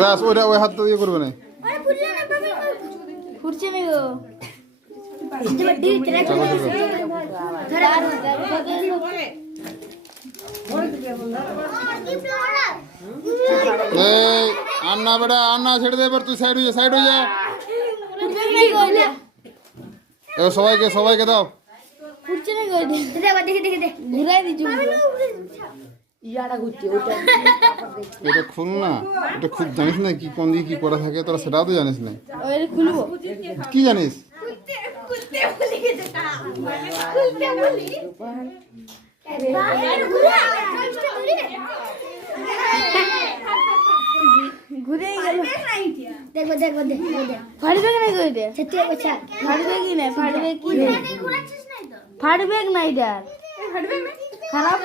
ব্যাস ওইটা ওই হাতটা দিয়ে করবে না। ফুটছে না গো। এই আন্না বেটা আন্না ছেড়ে দে, এবার তুই সাইড হয়ে যা, সাইড হয়ে যা। এবার সবাইকে সবাইকে দাও। ফুটছে না গো। দেখে ঘুরাই দিচ্ছি। এটা খুল না, এটা খুব জানিস না কি কোন দিকে কি করা থাকে, তোরা সেটাও তো জানিস না। ওরে খুলবো কি জানিস? ঘুরে গেল। দেখো ফাড়বে না গো এটা। ফাড়বে কি না? ফাড়বে কি না? ফাড়বে না এটা। খারাপ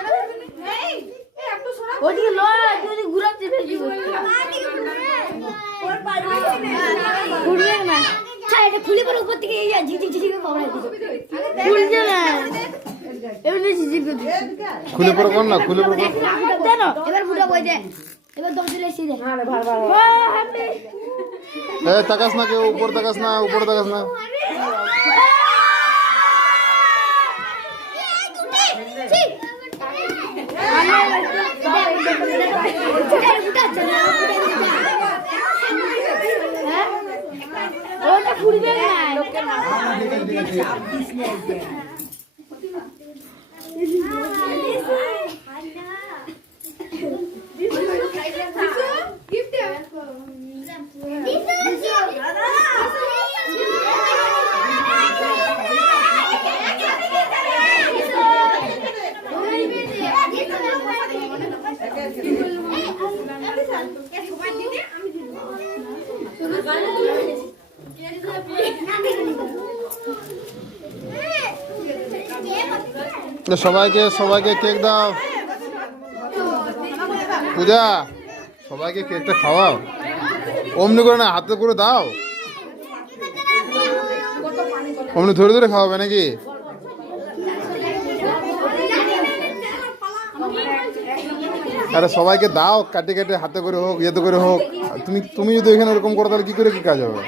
ওদিকে লয়, যদি ঘুরাতে ফেলবি ঘুরবে না। এটা খুলে পরে উপর থেকে ঝিঝিক পাওয়া খুলছে না। এমনি ঝিঝিক খুলে পড়ে কর না, খুলে পড়ে কর। জানো এবার ফুটা বই দে। এবার দম চলে এসে দে। এই তাকাস না, কেউ উপর তাকাস না, উপর তাকাস না। ওটা ফুটবে না। সবাইকে সবাইকে কেক দাও। পূজা সবাইকে কেকটা খাওয়াও, অমনি করে না, হাতে করে দাও। অমনি ধরে ধরে খাওয়াবে নাকি? আরে সবাইকে দাও, কাটে কাটে হাতে করে হোক, ইয়েতে করে হোক। তুমি যদি এখানে ওরকম করো তাহলে কি করে কি কাজ হবে?